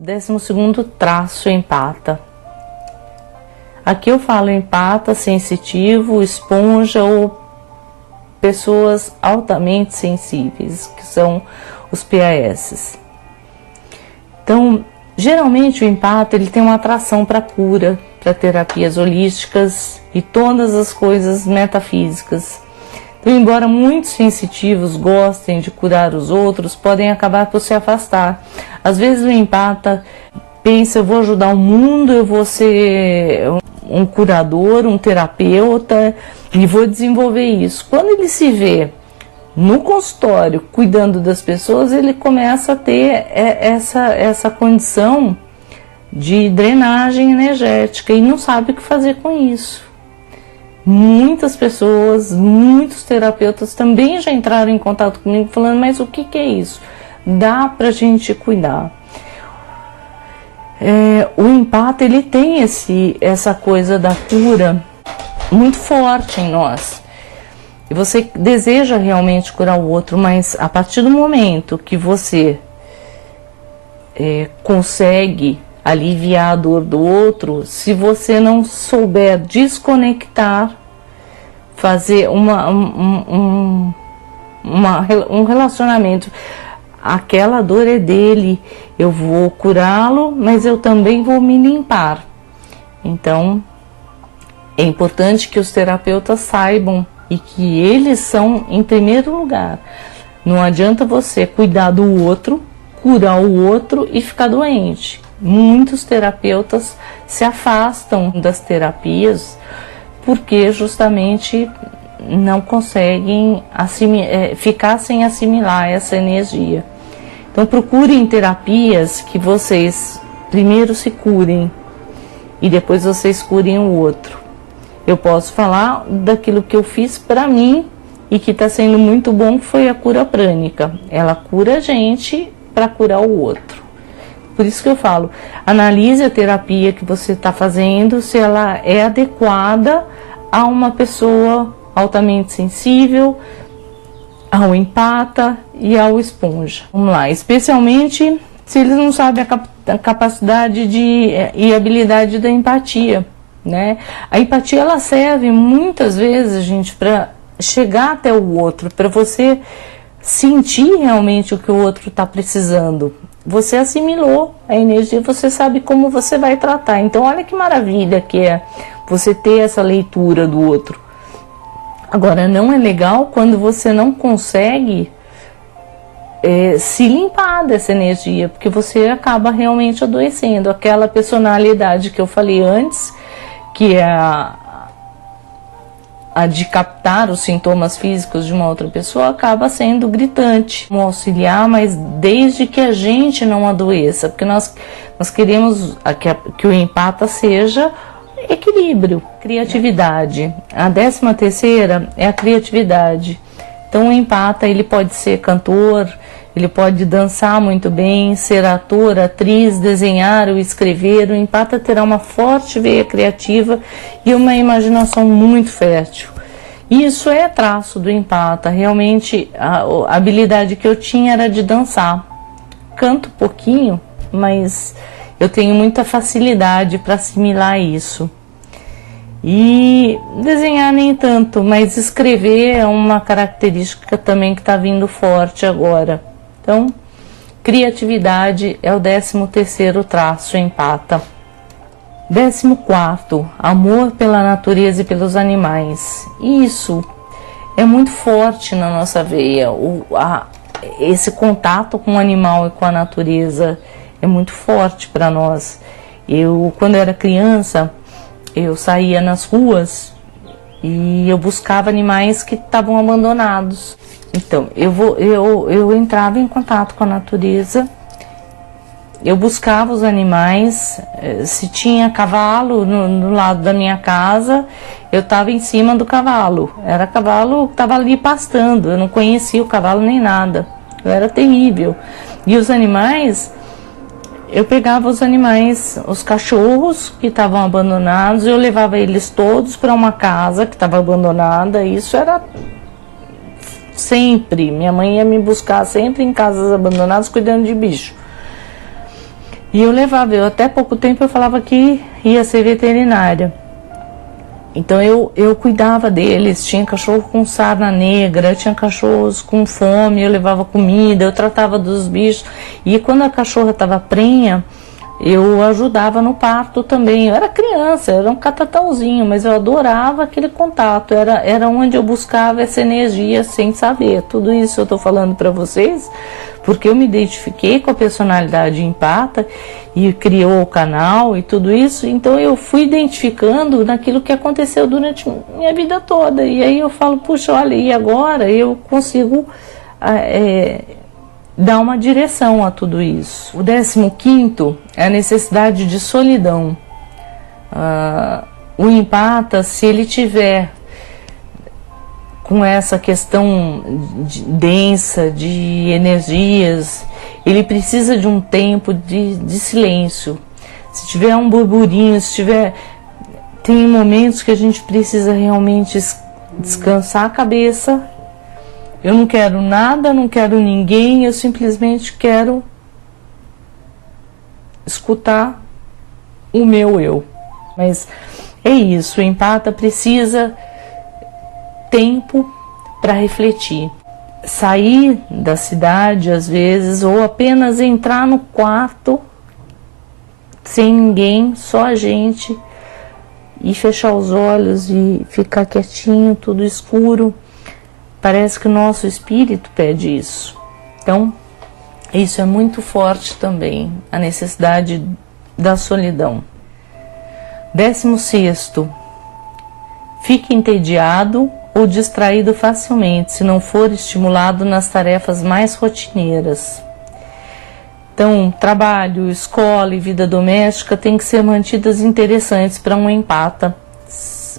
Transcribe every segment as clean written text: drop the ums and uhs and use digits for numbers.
12º traço, empata. Aqui eu falo empata, sensitivo, esponja ou pessoas altamente sensíveis, que são os PAS. Então, geralmente o empata ele tem uma atração para cura, para terapias holísticas e todas as coisas metafísicas. Então, embora muitos sensitivos gostem de curar os outros, podem acabar por se afastar. Às vezes o empata pensa, eu vou ajudar o mundo, eu vou ser um curador, um terapeuta e vou desenvolver isso. Quando ele se vê no consultório cuidando das pessoas, ele começa a ter essa condição de drenagem energética e não sabe o que fazer com isso. Muitas pessoas, muitos terapeutas também já entraram em contato comigo falando, mas o que é isso? Dá pra gente cuidar. O empata ele tem essa coisa da cura muito forte em nós. E você deseja realmente curar o outro, mas a partir do momento que você consegue aliviar a dor do outro, se você não souber desconectar, fazer um relacionamento, aquela dor é dele, eu vou curá-lo, mas eu também vou me limpar. Então, é importante que os terapeutas saibam e que eles são em primeiro lugar. Não adianta você cuidar do outro, curar o outro e ficar doente. Muitos terapeutas se afastam das terapias porque justamente não conseguem ficar sem assimilar essa energia. Então procurem terapias que vocês primeiro se curem e depois vocês curem o outro. Eu posso falar daquilo que eu fiz para mim e que está sendo muito bom, que foi a cura prânica. Ela cura a gente para curar o outro. Por isso que eu falo, analise a terapia que você está fazendo, se ela é adequada a uma pessoa altamente sensível, ao empata e ao esponja. Vamos lá, especialmente se eles não sabem a capacidade e habilidade da empatia, né? A empatia ela serve muitas vezes, gente, para chegar até o outro, para você sentir realmente o que o outro está precisando. Você assimilou a energia, você sabe como você vai tratar. Então, olha que maravilha que é você ter essa leitura do outro. Agora, não é legal quando você não consegue se limpar dessa energia, porque você acaba realmente adoecendo. Aquela personalidade que eu falei antes, que é a de captar os sintomas físicos de uma outra pessoa, acaba sendo gritante. Vamos auxiliar, mas desde que a gente não adoeça, porque nós queremos que o empata seja equilíbrio, criatividade. A 13ª é a criatividade. Então o empata ele pode ser cantor, ele pode dançar muito bem, ser ator, atriz, desenhar ou escrever. O empata terá uma forte veia criativa e uma imaginação muito fértil. Isso é traço do empata. Realmente a habilidade que eu tinha era de dançar. Canto pouquinho, mas eu tenho muita facilidade para assimilar isso. E desenhar nem tanto, mas escrever é uma característica também que está vindo forte agora. Então, criatividade é o 13º traço, empata. 14º, amor pela natureza e pelos animais. Isso é muito forte na nossa veia. Esse contato com o animal e com a natureza é muito forte para nós. Quando eu era criança, eu saía nas ruas e eu buscava animais que estavam abandonados. Então, eu entrava em contato com a natureza, eu buscava os animais, se tinha cavalo no lado da minha casa, eu estava em cima do cavalo. Era cavalo que estava ali pastando, eu não conhecia o cavalo nem nada, era terrível. E os animais, eu pegava os animais, os cachorros que estavam abandonados, eu levava eles todos para uma casa que estava abandonada. Isso era sempre, minha mãe ia me buscar sempre em casas abandonadas cuidando de bicho. E eu levava, até pouco tempo eu falava que ia ser veterinária. Então eu cuidava deles, tinha cachorro com sarna negra, tinha cachorros com fome, eu levava comida, eu tratava dos bichos. E quando a cachorra estava prenha, eu ajudava no parto também. Eu era criança, era um catatauzinho, mas eu adorava aquele contato. Era onde eu buscava essa energia sem saber. Tudo isso eu estou falando para vocês porque eu me identifiquei com a personalidade empata e criou o canal e tudo isso. Então eu fui identificando naquilo que aconteceu durante minha vida toda. E aí eu falo, puxa, olha, e agora eu consigo dar uma direção a tudo isso. O 15º é a necessidade de solidão. O empata, se ele tiver com essa questão densa de energias, ele precisa de um tempo de silêncio. Se tiver um burburinho, tem momentos que a gente precisa realmente descansar a cabeça. Eu não quero nada, não quero ninguém, eu simplesmente quero escutar o meu eu. Mas é isso, o empata precisa tempo para refletir. Sair da cidade às vezes, ou apenas entrar no quarto sem ninguém, só a gente, e fechar os olhos e ficar quietinho, tudo escuro. Parece que o nosso espírito pede isso. Então, isso é muito forte também, a necessidade da solidão. 16º, fique entediado ou distraído facilmente, se não for estimulado nas tarefas mais rotineiras. Então, trabalho, escola e vida doméstica têm que ser mantidas interessantes para um empata.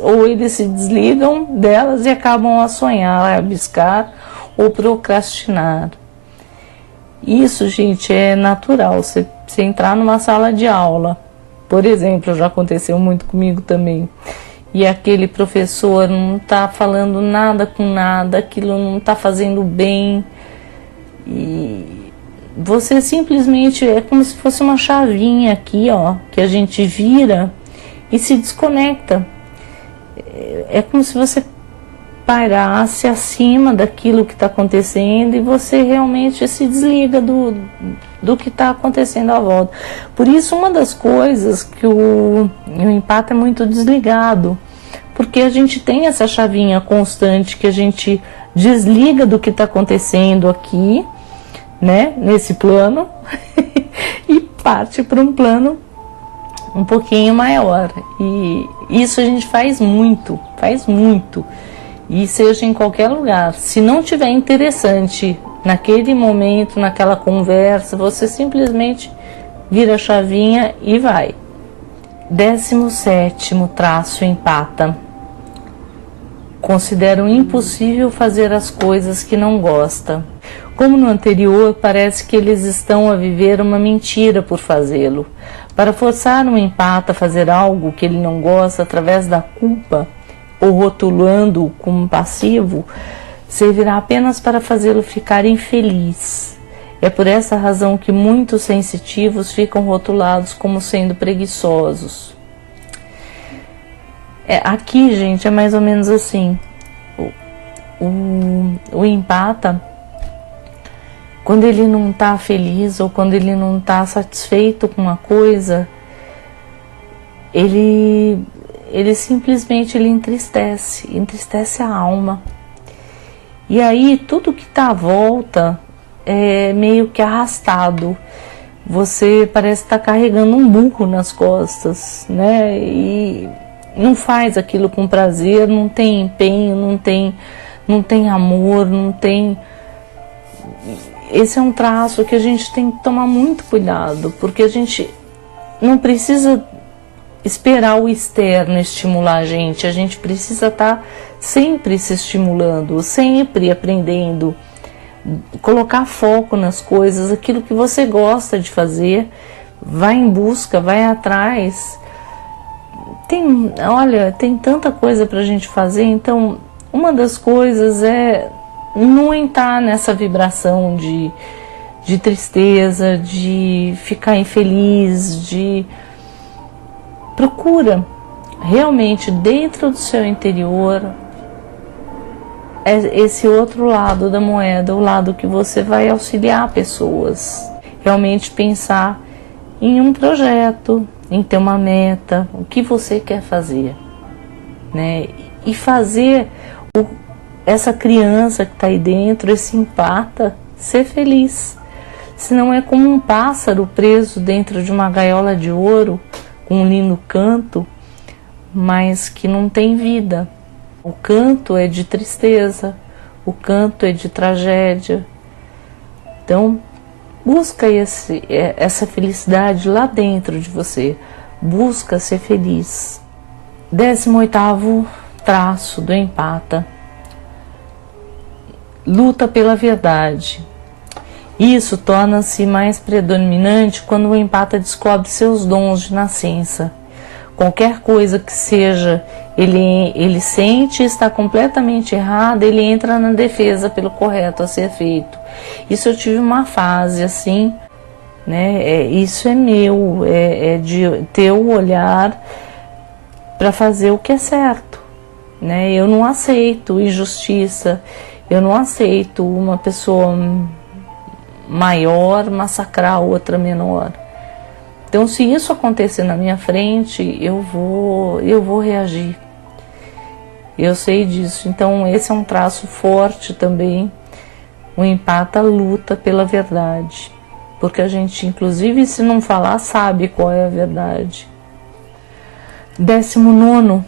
Ou eles se desligam delas e acabam a sonhar, a buscar ou procrastinar. Isso, gente, é natural. Você entrar numa sala de aula, por exemplo, já aconteceu muito comigo também, e aquele professor não está falando nada com nada, aquilo não está fazendo bem, e você simplesmente, é como se fosse uma chavinha aqui, ó, que a gente vira e se desconecta. É como se você pairasse acima daquilo que está acontecendo e você realmente se desliga do que está acontecendo à volta. Por isso, uma das coisas que o empata é muito desligado, porque a gente tem essa chavinha constante que a gente desliga do que está acontecendo aqui, né, nesse plano, e parte para um plano um pouquinho maior. E isso a gente faz muito, e seja em qualquer lugar. Se não tiver interessante naquele momento, naquela conversa, você simplesmente vira a chavinha e vai. 17º traço, empata. Consideram impossível fazer as coisas que não gosta. Como no anterior, parece que eles estão a viver uma mentira por fazê-lo. Para forçar um empata a fazer algo que ele não gosta através da culpa, ou rotulando-o como passivo, servirá apenas para fazê-lo ficar infeliz. É por essa razão que muitos sensitivos ficam rotulados como sendo preguiçosos. Aqui, gente, é mais ou menos assim. O empata, quando ele não está feliz ou quando ele não está satisfeito com uma coisa, ele simplesmente entristece a alma. E aí tudo que está à volta é meio que arrastado. Você parece estar carregando um burro nas costas, né? E não faz aquilo com prazer, não tem empenho, não tem amor, não tem... Esse é um traço que a gente tem que tomar muito cuidado, porque a gente não precisa esperar o externo estimular a gente precisa estar sempre se estimulando, sempre aprendendo, colocar foco nas coisas, aquilo que você gosta de fazer, vai em busca, vai atrás. Tem tanta coisa para a gente fazer, então uma das coisas é não entrar nessa vibração de de tristeza, de ficar infeliz, procura realmente dentro do seu interior esse outro lado da moeda, o lado que você vai auxiliar pessoas. Realmente pensar em um projeto, em ter uma meta, o que você quer fazer, né? E fazer essa criança que está aí dentro, esse empata, ser feliz. Senão é como um pássaro preso dentro de uma gaiola de ouro, com um lindo canto, mas que não tem vida. O canto é de tristeza, o canto é de tragédia. Então, busca essa felicidade lá dentro de você. Busca ser feliz. 18º traço do empata. Luta pela verdade. Isso torna-se mais predominante quando o empata descobre seus dons de nascença. Qualquer coisa que seja, ele sente está completamente errada, ele entra na defesa pelo correto a ser feito. Isso eu tive uma fase assim, né? Isso é meu, é de ter o olhar para fazer o que é certo, né? Eu não aceito injustiça, eu não aceito uma pessoa maior massacrar a outra menor. Então, se isso acontecer na minha frente, eu vou reagir. Eu sei disso. Então, esse é um traço forte também. O empata luta pela verdade. Porque a gente, inclusive, se não falar, sabe qual é a verdade. 19º,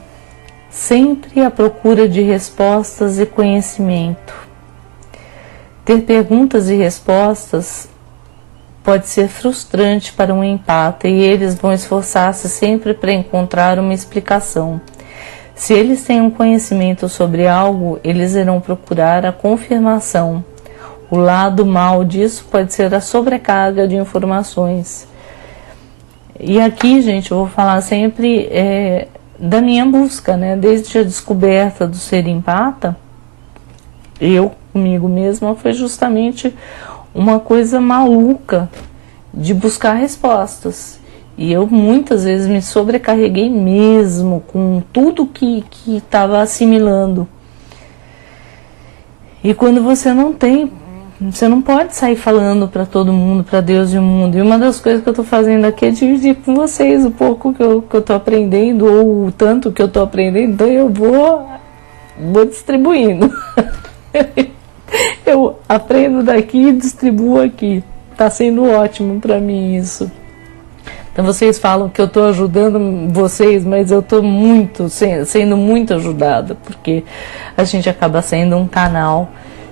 sempre à procura de respostas e conhecimento. Ter perguntas e respostas pode ser frustrante para um empata e eles vão esforçar-se sempre para encontrar uma explicação. Se eles têm um conhecimento sobre algo, eles irão procurar a confirmação. O lado mal disso pode ser a sobrecarga de informações. E aqui, gente, eu vou falar sempre da minha busca, né? Desde a descoberta do ser empata, eu comigo mesma foi justamente uma coisa maluca de buscar respostas. E eu muitas vezes me sobrecarreguei mesmo com tudo que estava assimilando. E quando você não tem, você não pode sair falando para todo mundo, para Deus e o mundo. E uma das coisas que eu estou fazendo aqui é dividir com vocês o pouco que eu estou aprendendo, ou o tanto que eu estou aprendendo, então eu vou distribuindo. Eu aprendo daqui e distribuo aqui. Tá sendo ótimo para mim isso. Então vocês falam que eu estou ajudando vocês, mas eu estou sendo muito ajudada, porque a gente acaba sendo um canal.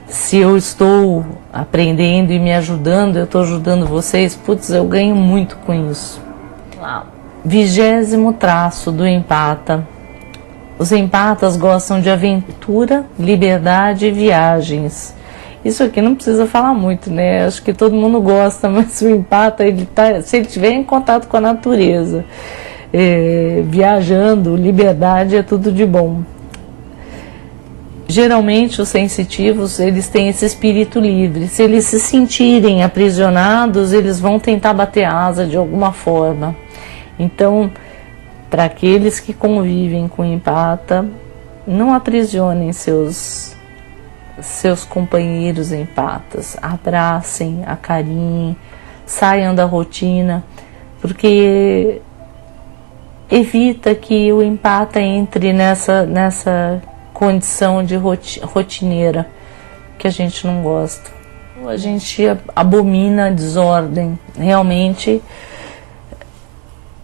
Se eu estou aprendendo e me ajudando, eu estou ajudando vocês, putz, eu ganho muito com isso. 20º traço do empata. Os empatas gostam de aventura, liberdade e viagens. Isso aqui não precisa falar muito, né? Acho que todo mundo gosta, mas o empata, se ele estiver em contato com a natureza, viajando, liberdade é tudo de bom. Geralmente os sensitivos, eles têm esse espírito livre. Se eles se sentirem aprisionados, eles vão tentar bater asa de alguma forma. Então, para aqueles que convivem com empata, não aprisionem seus companheiros empatas. Abracem, acarinhem, saiam da rotina, porque evita que o empata entre nessa condição de rotineira que a gente não gosta. A gente abomina a desordem. Realmente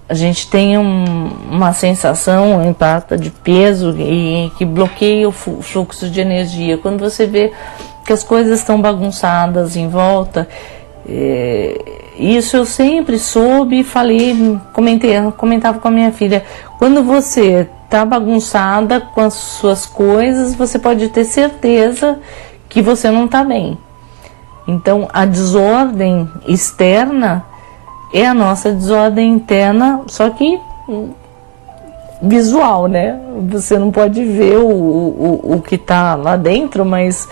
a gente tem uma sensação, empata, de peso e que bloqueia o fluxo de energia. Quando você vê que as coisas estão bagunçadas em volta, isso eu sempre soube e falei, comentava com a minha filha. Quando você está bagunçada com as suas coisas, você pode ter certeza que você não está bem. Então, a desordem externa é a nossa desordem interna, só que visual, né? Você não pode ver o que está lá dentro, mas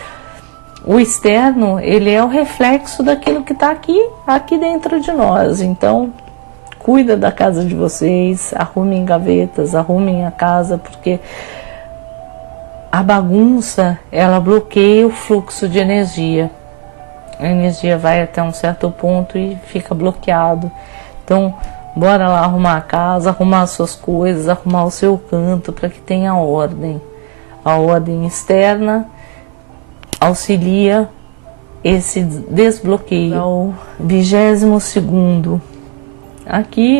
o externo, ele é o reflexo daquilo que está aqui dentro de nós. Então, cuida da casa de vocês, arrumem gavetas, arrumem a casa, porque a bagunça, ela bloqueia o fluxo de energia. A energia vai até um certo ponto e fica bloqueado. Então, bora lá arrumar a casa, arrumar as suas coisas, arrumar o seu canto para que tenha ordem. A ordem externa auxilia esse desbloqueio. Ao 22º. Aqui,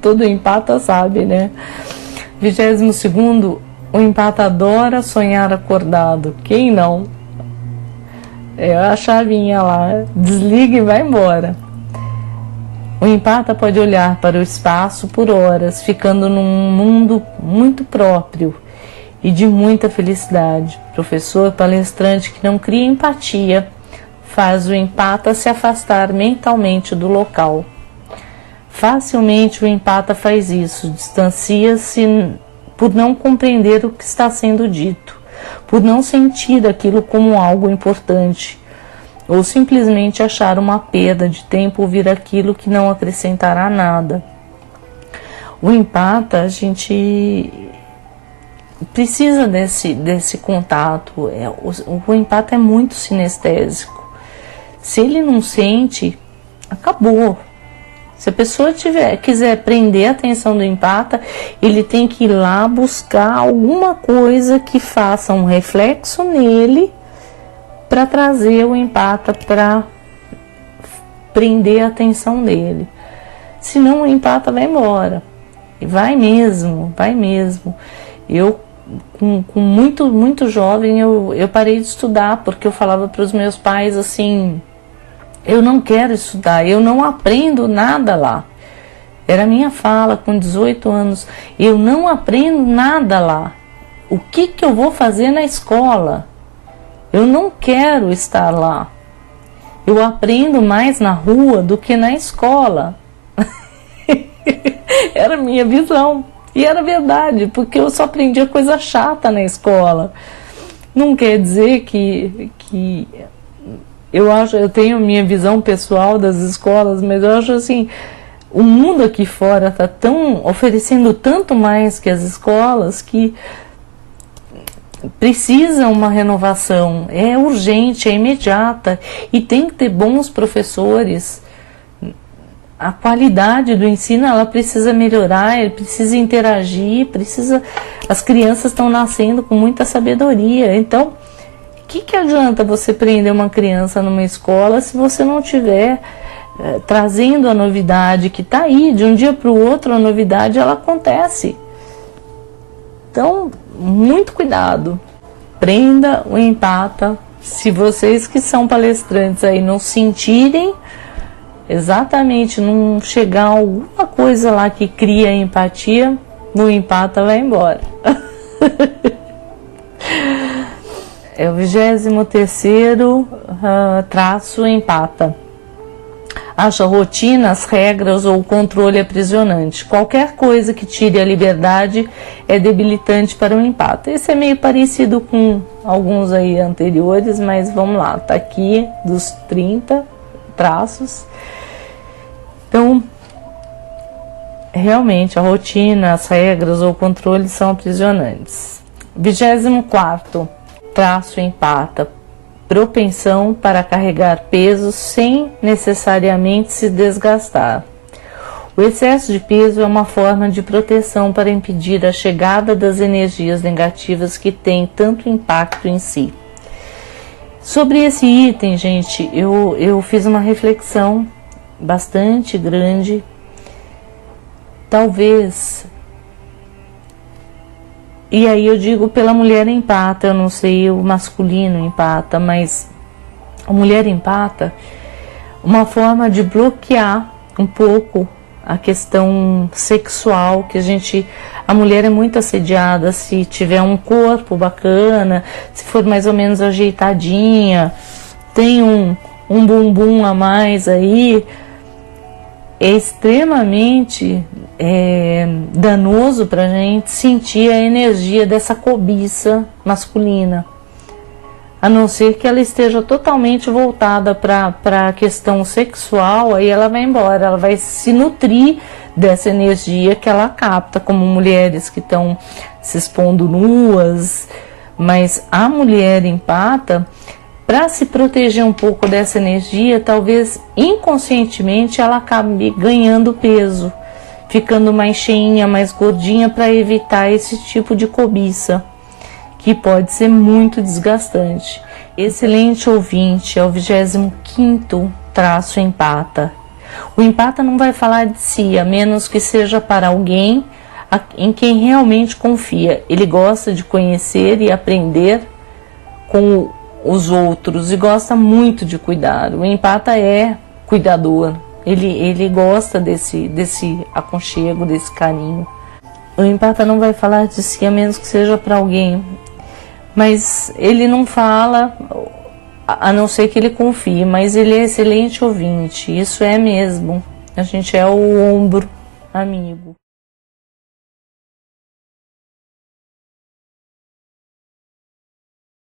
todo empata sabe, né? 22º, o empata adora sonhar acordado. Quem não? É a chavinha lá, desliga e vai embora. O empata pode olhar para o espaço por horas, ficando num mundo muito próprio e de muita felicidade. Professor palestrante que não cria empatia faz o empata se afastar mentalmente do local. Facilmente o empata faz isso, distancia-se por não compreender o que está sendo dito, por não sentir aquilo como algo importante, ou simplesmente achar uma perda de tempo ouvir aquilo que não acrescentará nada. O empata, a gente precisa desse contato. O empata é muito sinestésico. Se ele não sente, acabou. Se a pessoa quiser prender a atenção do empata, ele tem que ir lá buscar alguma coisa que faça um reflexo nele para trazer o empata para prender a atenção dele. Senão o empata vai embora. E vai mesmo, vai mesmo. Eu, com muito jovem, eu parei de estudar, porque eu falava para os meus pais assim: eu não quero estudar, eu não aprendo nada lá. Era a minha fala com 18 anos. Eu não aprendo nada lá. O que eu vou fazer na escola? Eu não quero estar lá. Eu aprendo mais na rua do que na escola. Era a minha visão. E era verdade, porque eu só aprendia coisa chata na escola. Não quer dizer que eu tenho a minha visão pessoal das escolas, mas eu acho assim, o mundo aqui fora está oferecendo tanto mais que as escolas, que precisa uma renovação, é urgente, é imediata, e tem que ter bons professores. A qualidade do ensino, ela precisa melhorar, ele precisa interagir, as crianças estão nascendo com muita sabedoria. Então, o que adianta você prender uma criança numa escola se você não tiver trazendo a novidade que está aí? De um dia para o outro a novidade ela acontece. Então, muito cuidado. Prenda o empata. Se vocês que são palestrantes aí não sentirem exatamente, não chegar alguma coisa lá que cria empatia, no empata vai embora. É o 23º traço empata. Acha rotinas, regras ou controle aprisionante. Qualquer coisa que tire a liberdade é debilitante para o empata. Esse é meio parecido com alguns aí anteriores, mas vamos lá, tá aqui dos 30 traços. Então, realmente a rotina, as regras ou controle são aprisionantes. 24º traço empata. Propensão para carregar pesos sem necessariamente se desgastar. O excesso de peso é uma forma de proteção para impedir a chegada das energias negativas que têm tanto impacto em si. Sobre esse item, gente, eu fiz uma reflexão bastante grande. Talvez, e aí eu digo pela mulher empata, eu não sei o masculino empata, mas a mulher empata, uma forma de bloquear um pouco a questão sexual, que a mulher é muito assediada se tiver um corpo bacana, se for mais ou menos ajeitadinha, tem um bumbum a mais aí, é extremamente danoso para a gente sentir a energia dessa cobiça masculina. A não ser que ela esteja totalmente voltada para a questão sexual, aí ela vai embora, ela vai se nutrir dessa energia que ela capta, como mulheres que estão se expondo nuas. Mas a mulher empata, para se proteger um pouco dessa energia, talvez inconscientemente ela acabe ganhando peso, ficando mais cheinha, mais gordinha, para evitar esse tipo de cobiça, que pode ser muito desgastante. Excelente ouvinte, é o 25º traço empata. O empata não vai falar de si, a menos que seja para alguém em quem realmente confia. Ele gosta de conhecer e aprender com os outros e gosta muito de cuidar. O empata é cuidador, ele gosta desse aconchego, desse carinho. O empata não vai falar de si, a menos que seja para alguém, mas ele não fala, a não ser que ele confie, mas ele é excelente ouvinte, isso é mesmo. A gente é o ombro amigo.